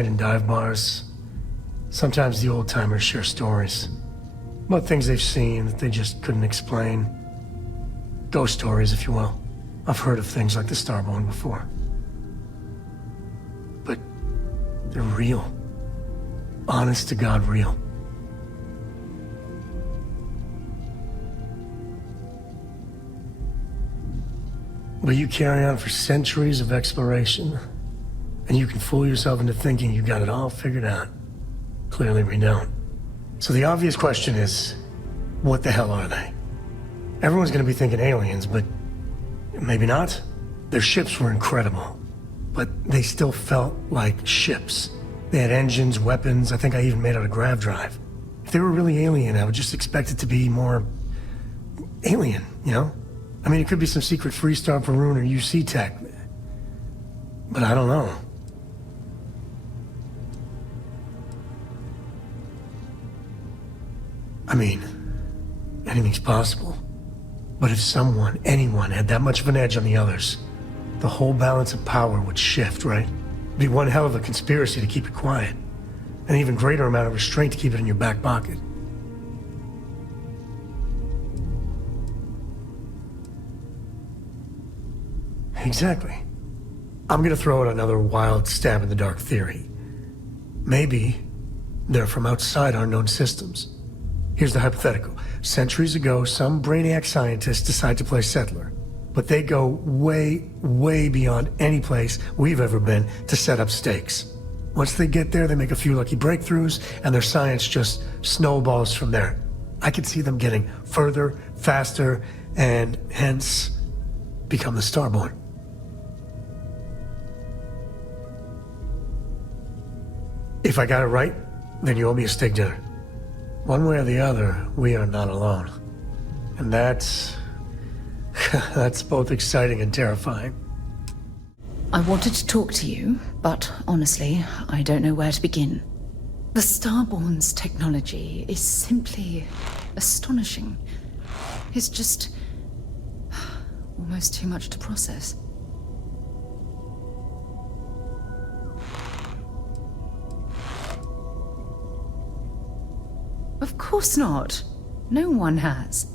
night in dive bars. Sometimes the old-timers share stories about things they've seen that they just couldn't explain. Ghost stories, if you will. I've heard of things like the Starborn before. But they're real. Honest to God real. But you carry on for centuries of exploration, and you can fool yourself into thinking you got it all figured out. Clearly we don't. So the obvious question is, what the hell are they? Everyone's gonna be thinking aliens, but maybe not. Their ships were incredible, but they still felt like ships. They had engines, weapons, I think I even made out a grav drive. If they were really alien, I would just expect it to be more alien, you know? I mean, it could be some secret Freestar Perun or UC tech, but I don't know. I mean, anything's possible. But if someone, anyone, had that much of an edge on the others, the whole balance of power would shift, right? It'd be one hell of a conspiracy to keep it quiet. An even greater amount of restraint to keep it in your back pocket. Exactly. I'm gonna throw out another wild stab in the dark theory. Maybe they're from outside our known systems. Here's the hypothetical. Centuries ago, some brainiac scientists decide to play settler. But they go way, way beyond any place we've ever been to set up stakes. Once they get there, they make a few lucky breakthroughs, and their science just snowballs from there. I could see them getting further, faster, and hence become the Starborn. If I got it right, then you owe me a steak dinner. One way or the other, we are not alone. And that's both exciting and terrifying. I wanted to talk to you, but honestly, I don't know where to begin. The Starborn's technology is simply astonishing. It's just almost too much to process. Of course not. No one has.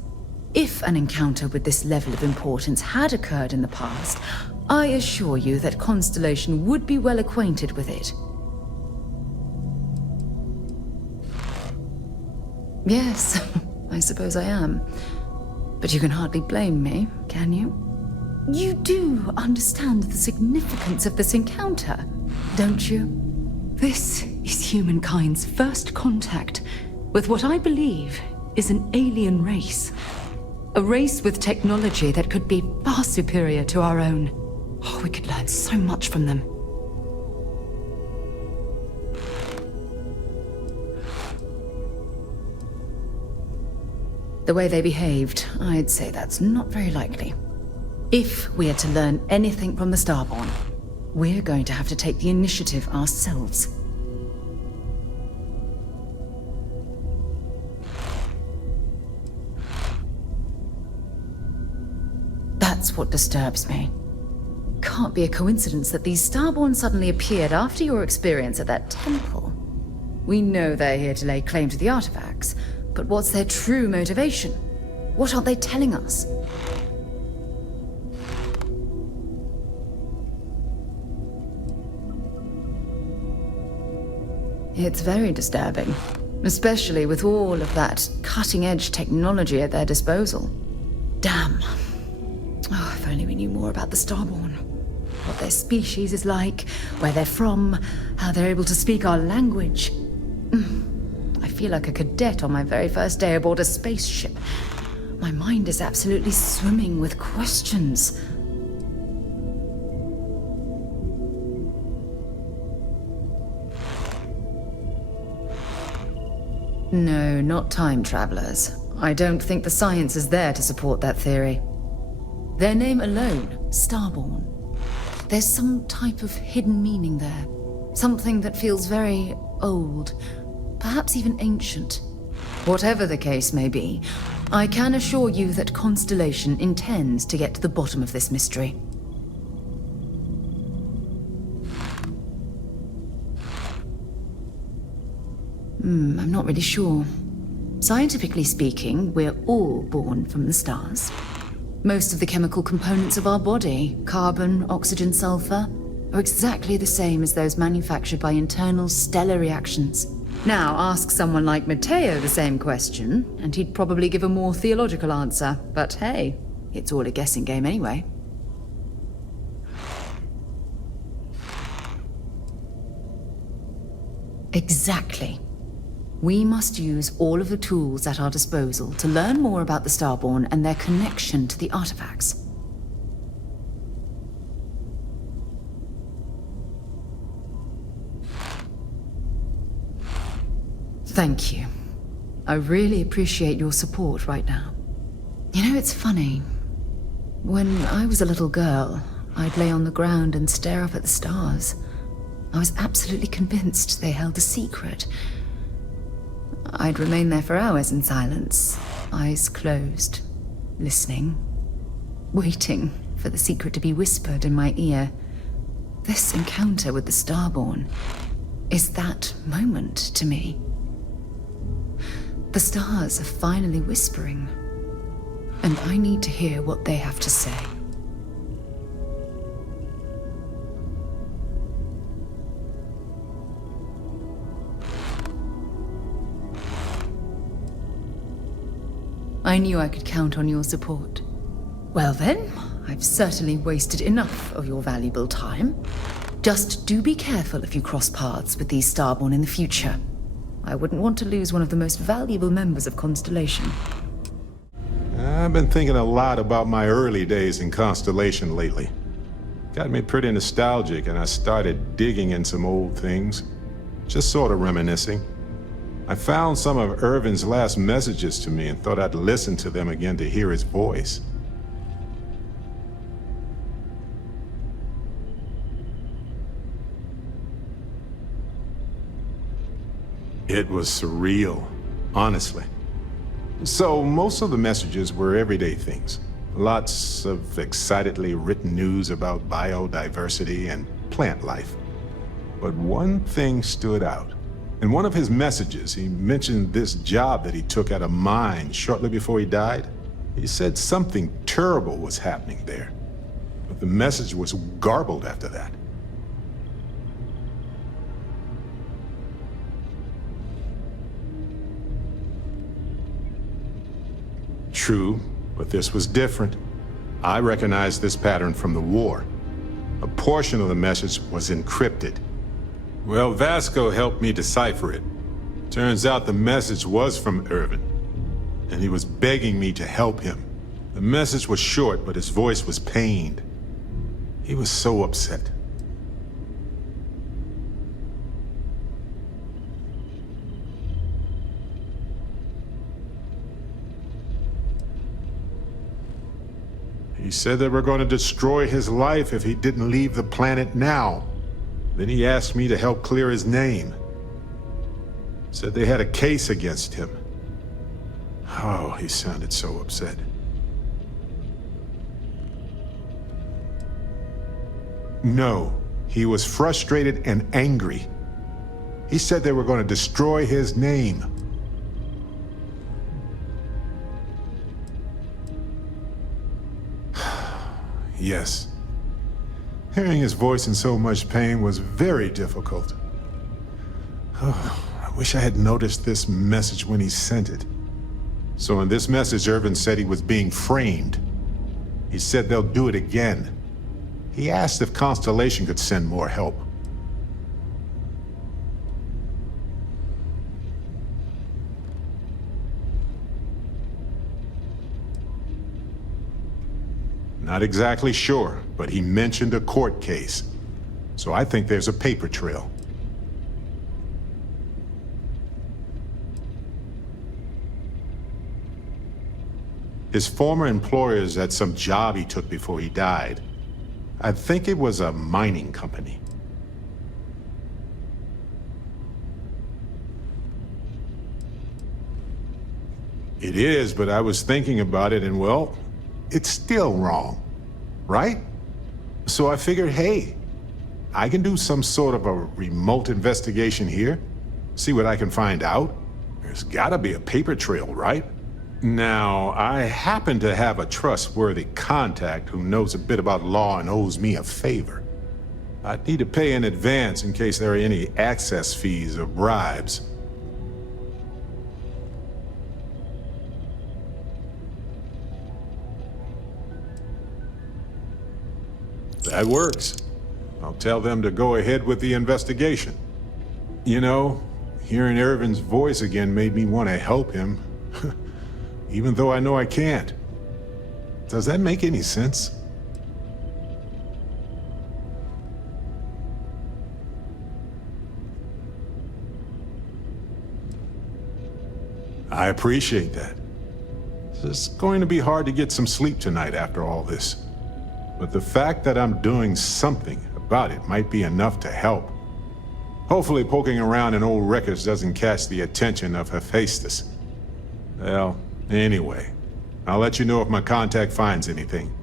If an encounter with this level of importance had occurred in the past, I assure you that Constellation would be well acquainted with it. Yes, I suppose I am. But you can hardly blame me, can you? You do understand the significance of this encounter, don't you? This is humankind's first contact with what I believe is an alien race. A race with technology that could be far superior to our own. Oh, we could learn so much from them. The way they behaved, I'd say that's not very likely. If we are to learn anything from the Starborn, we're going to have to take the initiative ourselves. That's what disturbs me. Can't be a coincidence that these Starborn suddenly appeared after your experience at that temple. We know they're here to lay claim to the artifacts, but what's their true motivation? What aren't they telling us? It's very disturbing, especially with all of that cutting-edge technology at their disposal. Damn. Oh, if only we knew more about the Starborn. What their species is like, where they're from, how they're able to speak our language. I feel like a cadet on my very first day aboard a spaceship. My mind is absolutely swimming with questions. No, not time travelers. I don't think the science is there to support that theory. Their name alone, Starborn. There's some type of hidden meaning there. Something that feels very old, perhaps even ancient. Whatever the case may be, I can assure you that Constellation intends to get to the bottom of this mystery. I'm not really sure. Scientifically speaking, we're all born from the stars. Most of the chemical components of our body, carbon, oxygen, sulfur, are exactly the same as those manufactured by internal stellar reactions. Now, ask someone like Matteo the same question, and he'd probably give a more theological answer. But hey, it's all a guessing game anyway. Exactly. We must use all of the tools at our disposal to learn more about the Starborn and their connection to the artifacts. Thank you. I really appreciate your support right now. You know, it's funny. When I was a little girl, I'd lay on the ground and stare up at the stars. I was absolutely convinced they held a secret. I'd remain there for hours in silence, eyes closed, listening, waiting for the secret to be whispered in my ear. This encounter with the Starborn is that moment to me. The stars are finally whispering, and I need to hear what they have to say. I knew I could count on your support. Well then, I've certainly wasted enough of your valuable time. Just do be careful if you cross paths with these Starborn in the future. I wouldn't want to lose one of the most valuable members of Constellation. I've been thinking a lot about my early days in Constellation lately. Got me pretty nostalgic, and I started digging in some old things. Just sort of reminiscing. I found some of Irvin's last messages to me and thought I'd listen to them again to hear his voice. It was surreal, honestly. So most of the messages were everyday things. Lots of excitedly written news about biodiversity and plant life. But one thing stood out. In one of his messages, he mentioned this job that he took at a mine shortly before he died. He said something terrible was happening there, but the message was garbled after that. True, but this was different. I recognized this pattern from the war. A portion of the message was encrypted. Well, Vasco helped me decipher it. Turns out the message was from Irvin, and he was begging me to help him. The message was short, but his voice was pained. He was so upset. He said they were going to destroy his life if he didn't leave the planet now. Then he asked me to help clear his name. Said they had a case against him. Oh, he sounded so upset. No, he was frustrated and angry. He said they were going to destroy his name. Yes. Hearing his voice in so much pain was very difficult. Oh, I wish I had noticed this message when he sent it. So in this message, Irvin said he was being framed. He said they'll do it again. He asked if Constellation could send more help. Not exactly sure, but he mentioned a court case. So I think there's a paper trail. His former employers had some job he took before he died. I think it was a mining company. It is, but I was thinking about it and, well, it's still wrong, right? So I figured, hey, I can do some sort of a remote investigation here. See what I can find out? There's gotta be a paper trail, right? Now, I happen to have a trustworthy contact who knows a bit about law and owes me a favor. I'd need to pay in advance in case there are any access fees or bribes. That works. I'll tell them to go ahead with the investigation. You know, hearing Irvin's voice again made me want to help him, even though I know I can't. Does that make any sense? I appreciate that. It's going to be hard to get some sleep tonight after all this. But the fact that I'm doing something about it might be enough to help. Hopefully poking around in old records doesn't catch the attention of Hephaestus. Well, anyway, I'll let you know if my contact finds anything.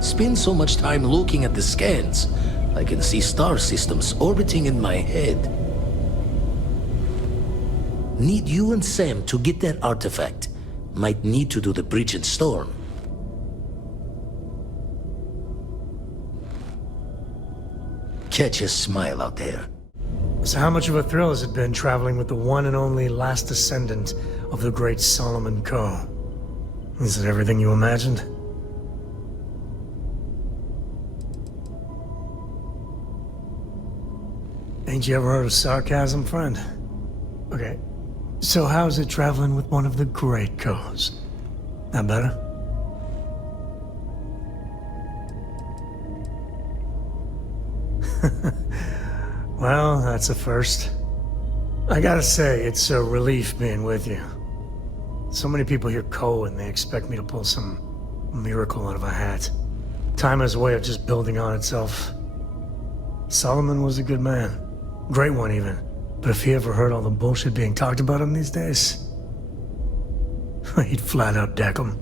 Spend so much time looking at the scans, I can see star systems orbiting in my head. Need you and Sam to get that artifact. Might need to do the bridge and storm. Catch a smile out there. So how much of a thrill has it been traveling with the one and only last descendant of the great Solomon Coe? Is it everything you imagined? Ain't you ever heard of sarcasm, friend? Okay, so how's it traveling with one of the great Coes? That better? Well, that's a first. I gotta say, it's a relief being with you. So many people hear Coe and they expect me to pull some miracle out of a hat. Time has a way of just building on itself. Solomon was a good man. Great one, even. But if he ever heard all the bullshit being talked about him these days, he'd flat out deck him.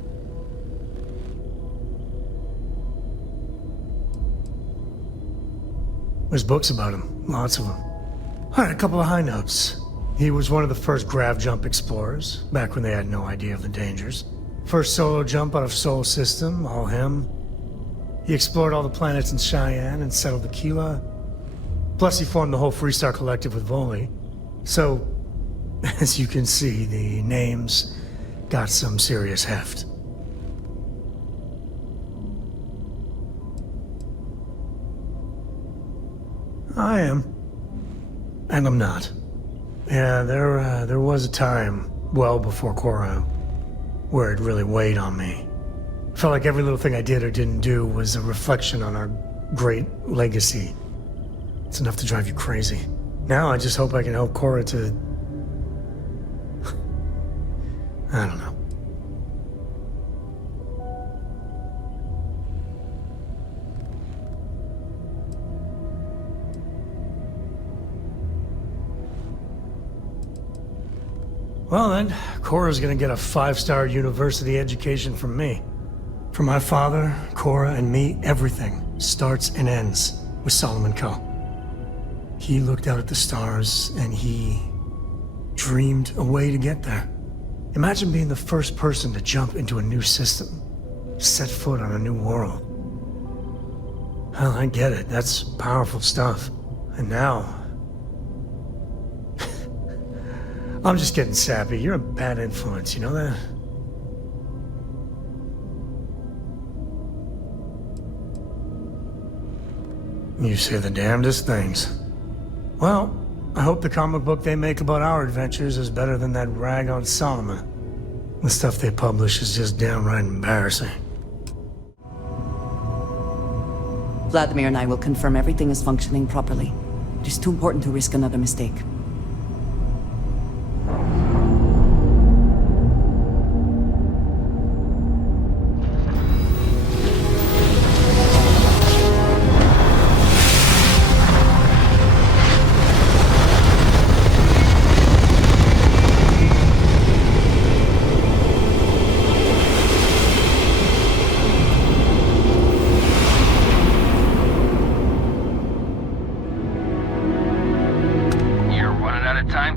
There's books about him, lots of them. All right, a couple of high notes. He was one of the first grav jump explorers, back when they had no idea of the dangers. First solo jump out of Sol System, all him. He explored all the planets in Cheyenne and settled the Keela. Plus he formed the whole Freestar Collective with Voli. So, as you can see, the names got some serious heft. I am. And I'm not. Yeah, there was a time, well before Korra, where it really weighed on me. Felt like every little thing I did or didn't do was a reflection on our great legacy. It's enough to drive you crazy. Now I just hope I can help Korra to... I don't know. Well then, Korra's gonna get a 5-star university education from me. For my father, Korra, and me, everything starts and ends with Solomon Coe. He looked out at the stars, and he dreamed a way to get there. Imagine being the first person to jump into a new system, set foot on a new world. Well, I get it, that's powerful stuff. And now... I'm just getting sappy. You're a bad influence, you know that? You say the damnedest things. Well, I hope the comic book they make about our adventures is better than that rag on Solomon. The stuff they publish is just downright embarrassing. Vladimir and I will confirm everything is functioning properly. It is too important to risk another mistake.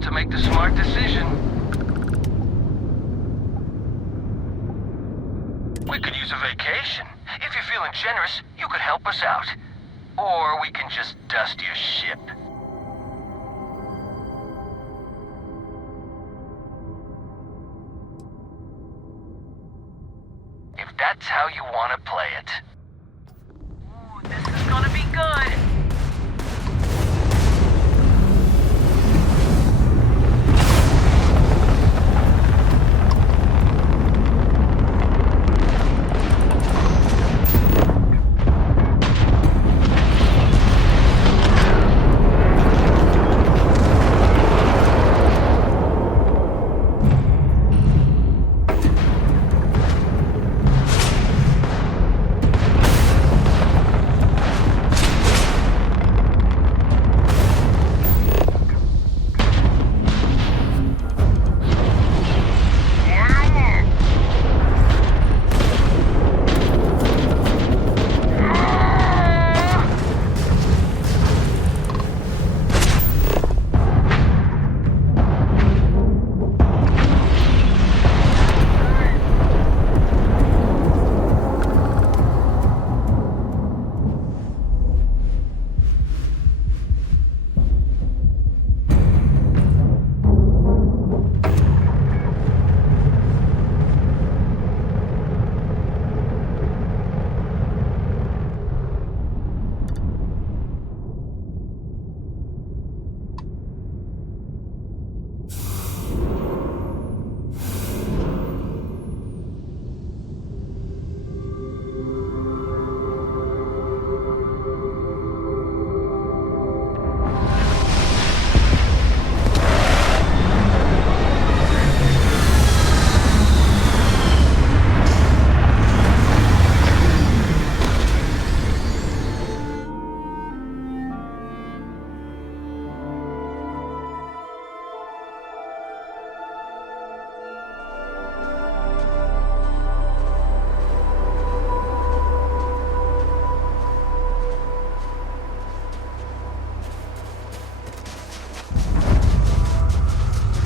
around to make the smart decision. We could use a vacation. If you're feeling generous, you could help us out. Or we can just dust your ship. If that's how you want to play it. Ooh, this is gonna be good.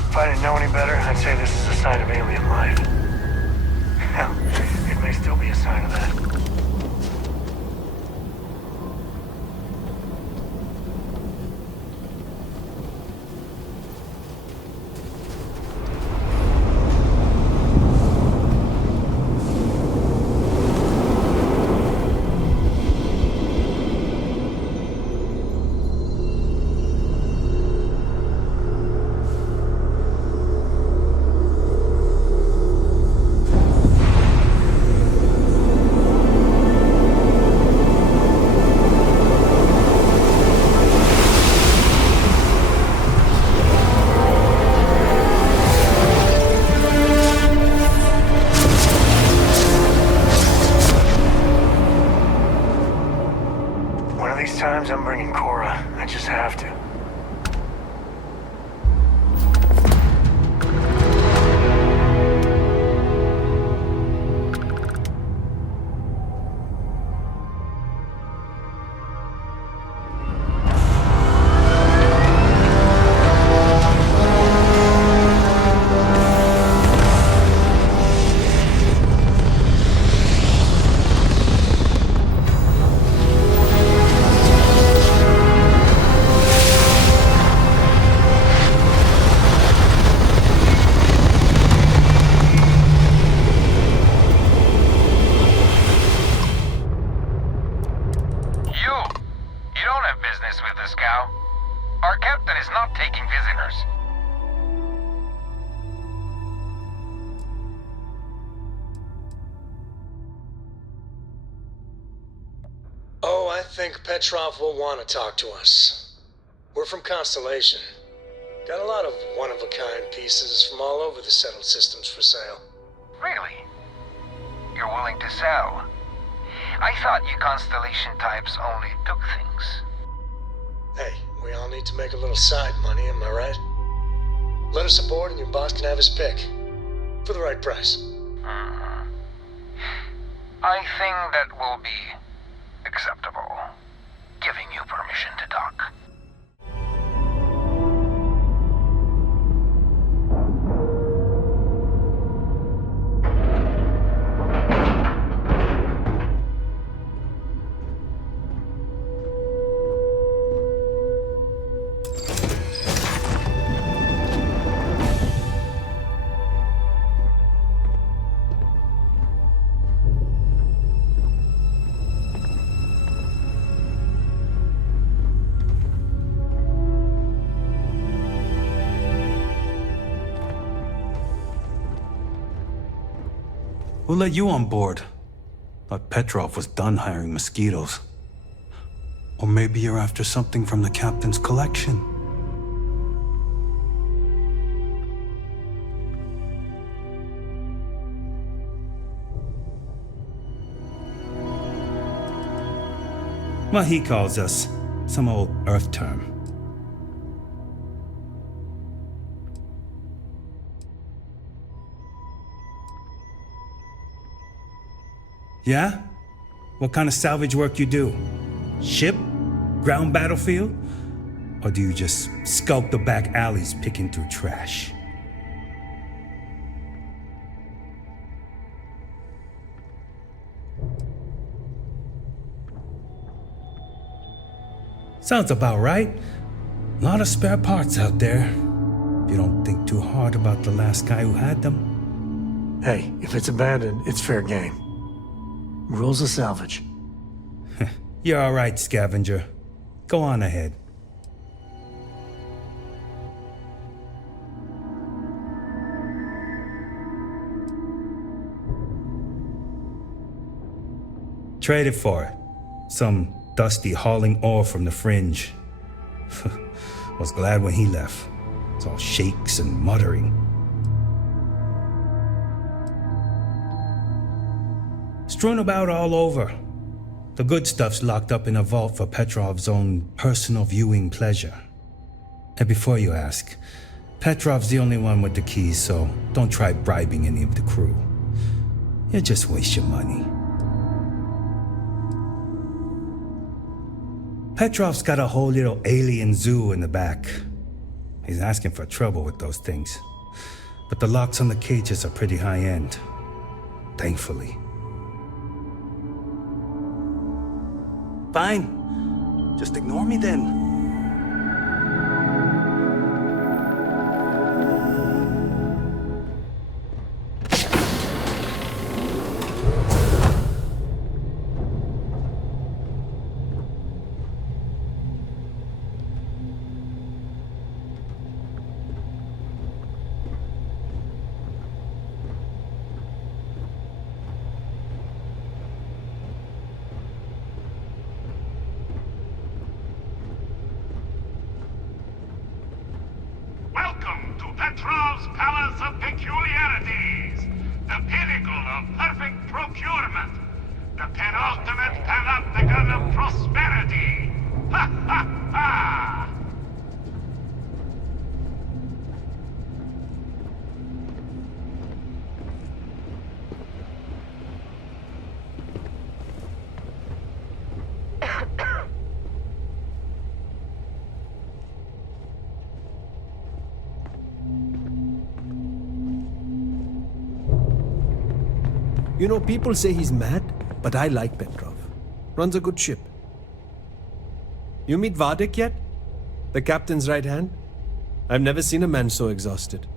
If I didn't know any better, I'd say this is a sign of alien life. Hell, it may still be a sign of that. Times I'm bringing Cora. I just have to. Our captain is not taking visitors. Oh, I think Petrov will want to talk to us. We're from Constellation. Got a lot of one-of-a-kind pieces from all over the settled systems for sale. Really? You're willing to sell? I thought you Constellation types only took things. Hey, we all need to make a little side money, am I right? Let us aboard and your boss can have his pick. For the right price. I think that will be acceptable. Giving you permission to dock. We'll let you on board. Thought Petrov was done hiring mosquitoes. Or maybe you're after something from the captain's collection. What he calls us, some old Earth term. Yeah? What kind of salvage work you do? Ship? Ground battlefield? Or do you just skulk the back alleys picking through trash? Sounds about right. A lot of spare parts out there. If you don't think too hard about the last guy who had them. Hey, if it's abandoned, it's fair game. Rules of salvage. You're all right, scavenger. Go on ahead. Trade it for it. Some dusty hauling ore from the fringe. Was glad when he left. It's all shakes and muttering. Strewn about all over. The good stuff's locked up in a vault for Petrov's own personal viewing pleasure. And before you ask, Petrov's the only one with the keys, so don't try bribing any of the crew. You'll just waste your money. Petrov's got a whole little alien zoo in the back. He's asking for trouble with those things. But the locks on the cages are pretty high-end. Thankfully. Fine. Just ignore me then. Welcome to Petrov's Palace of Peculiarities, the pinnacle of perfect procurement, the penultimate panopticon of prosperity. Ha ha ha! You know, people say he's mad, but I like Petrov. Runs a good ship. You meet Vadik yet? The captain's right hand? I've never seen a man so exhausted.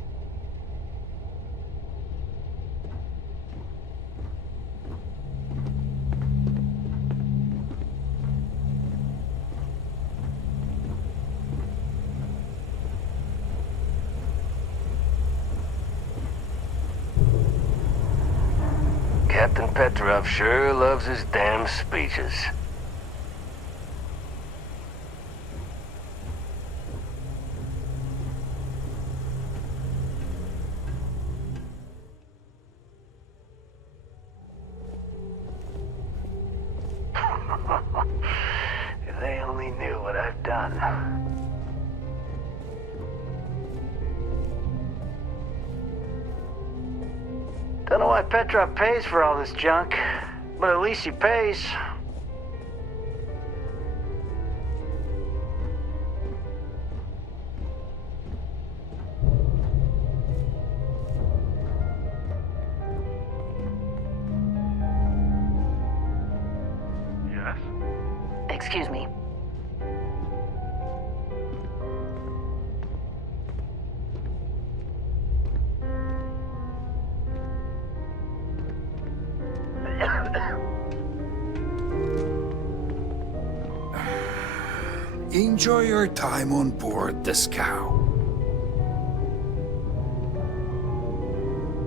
Captain Petrov sure loves his damn speeches. If they only knew what I've done. Don't know why Petrov pays for all this junk, but at least he pays. Yes? Excuse me. Enjoy your time on board the scow.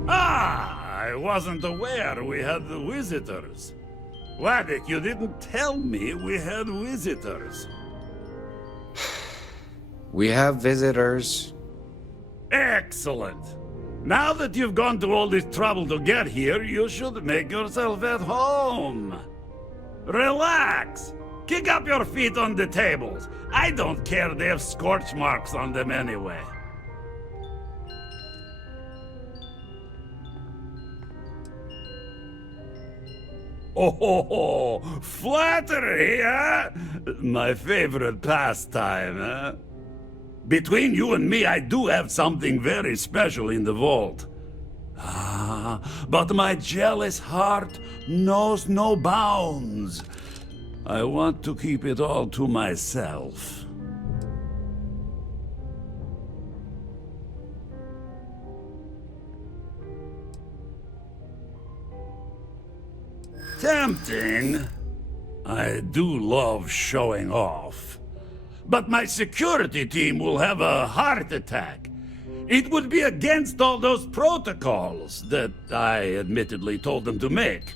Ah, I wasn't aware we had visitors. Vadic, you didn't tell me we had visitors. We have visitors. Excellent. Now that you've gone to all this trouble to get here, you should make yourself at home. Relax. Kick up your feet on the tables. I don't care they have scorch marks on them anyway. Oh, flattery, huh? My favorite pastime, huh? Between you and me, I do have something very special in the vault. Ah, but my jealous heart knows no bounds. I want to keep it all to myself. Tempting. I do love showing off. But my security team will have a heart attack. It would be against all those protocols that I admittedly told them to make.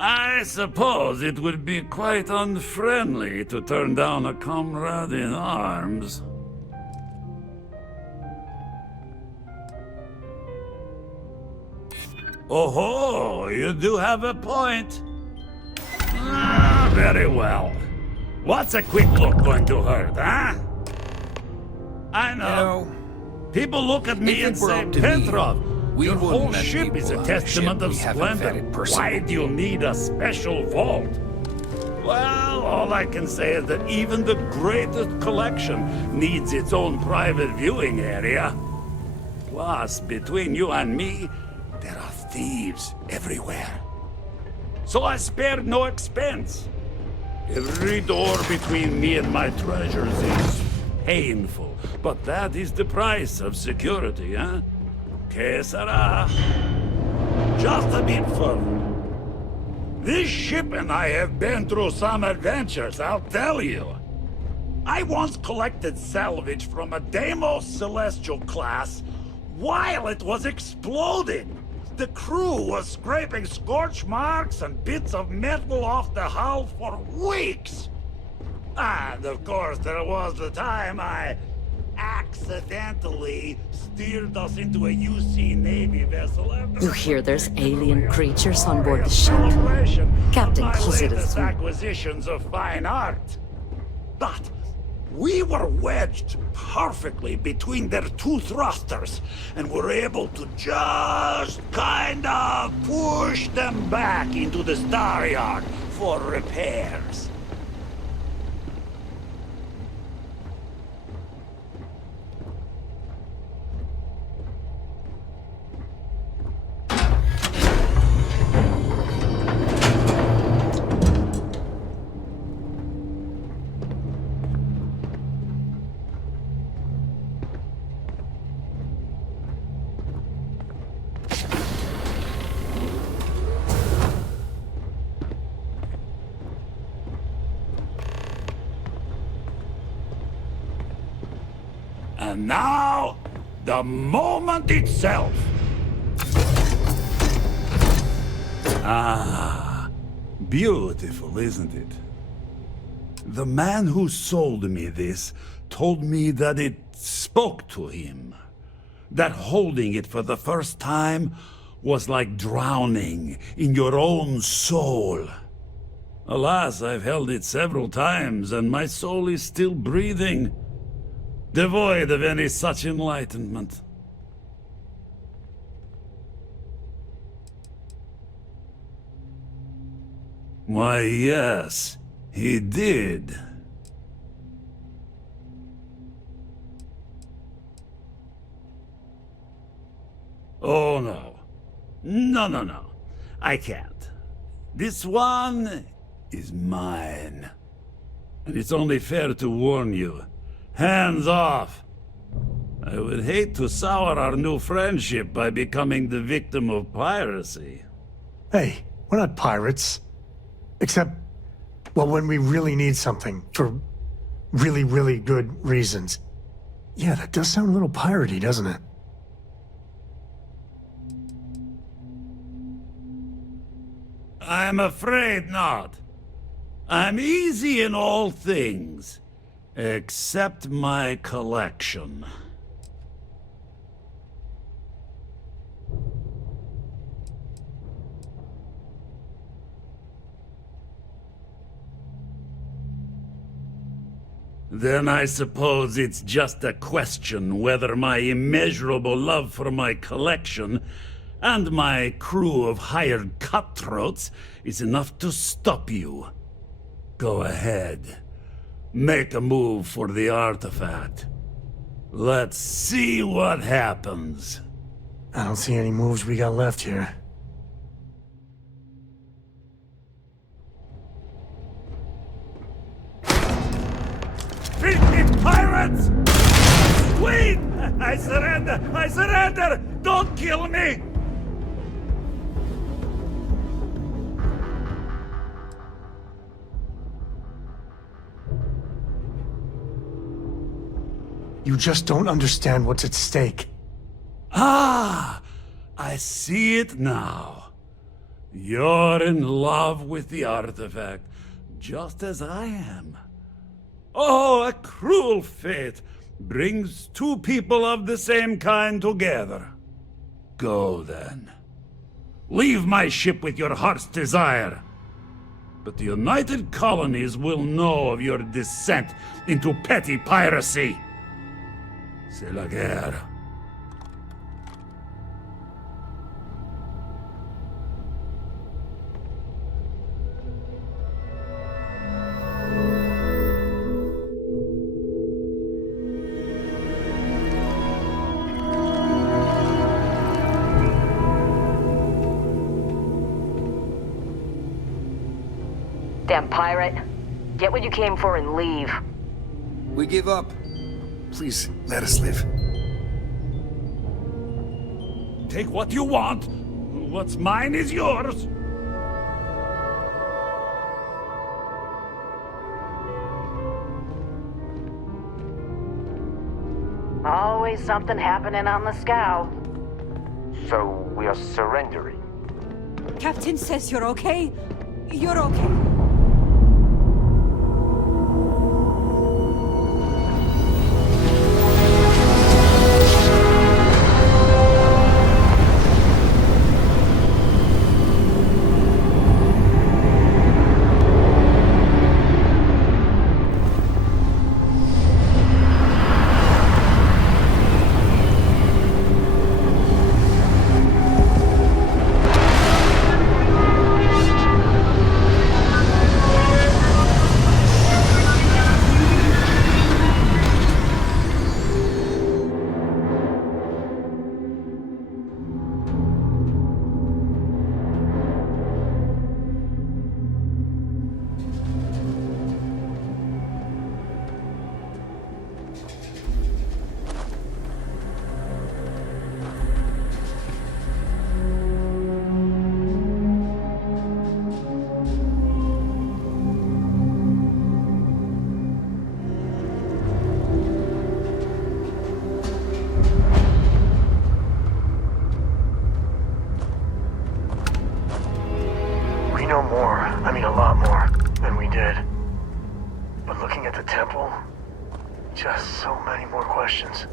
I suppose it would be quite unfriendly to turn down a comrade in arms. Oh, you do have a point. Ah, very well. What's a quick look going to hurt, huh? I know. People look at me and say, Petrov, your whole ship is a testament of splendor. Why do you need a special vault? Well, all I can say is that even the greatest collection needs its own private viewing area. Plus, between you and me, there are thieves everywhere. So I spared no expense. Every door between me and my treasures is painful, but that is the price of security, huh? Que sera? Just a bit further. This ship and I have been through some adventures, I'll tell you. I once collected salvage from a Deimos Celestial class while it was exploding. The crew was scraping scorch marks and bits of metal off the hull for weeks. And of course, there was the time I accidentally steered us into a UC Navy vessel. You hear there's alien creatures on board the ship? Captain calls it a acquisitions of fine art. But we were wedged perfectly between their two thrusters, and were able to just kind of push them back into the star yard for repairs. And now, the moment itself. Ah, beautiful, isn't it? The man who sold me this told me that it spoke to him. That holding it for the first time was like drowning in your own soul. Alas, I've held it several times, and my soul is still breathing, devoid of any such enlightenment. Why, yes, he did. Oh, no. No. I can't. This one is mine. And it's only fair to warn you. Hands off! I would hate to sour our new friendship by becoming the victim of piracy. Hey, we're not pirates. Except, Well, when we really need something for really, really good reasons. Yeah, that does sound a little piratey, doesn't it? I'm afraid not. I'm easy in all things, except my collection. Then I suppose it's just a question whether my immeasurable love for my collection and my crew of hired cutthroats is enough to stop you. Go ahead. Make a move for the artifact. Let's see what happens. I don't see any moves we got left here. Beat me, pirates! Sweet! I surrender! I surrender! Don't kill me! You just don't understand what's at stake. Ah! I see it now. You're in love with the artifact, just as I am. Oh, a cruel fate brings two people of the same kind together. Go then. Leave my ship with your heart's desire. But the United Colonies will know of your descent into petty piracy. C'est la guerre. Damn pirate. Get what you came for and leave. We give up. Please, let us live. Take what you want. What's mine is yours. Always something happening on the scow. So we are surrendering. Captain says you're okay. You're okay. A lot more than we did. But looking at the temple, just so many more questions.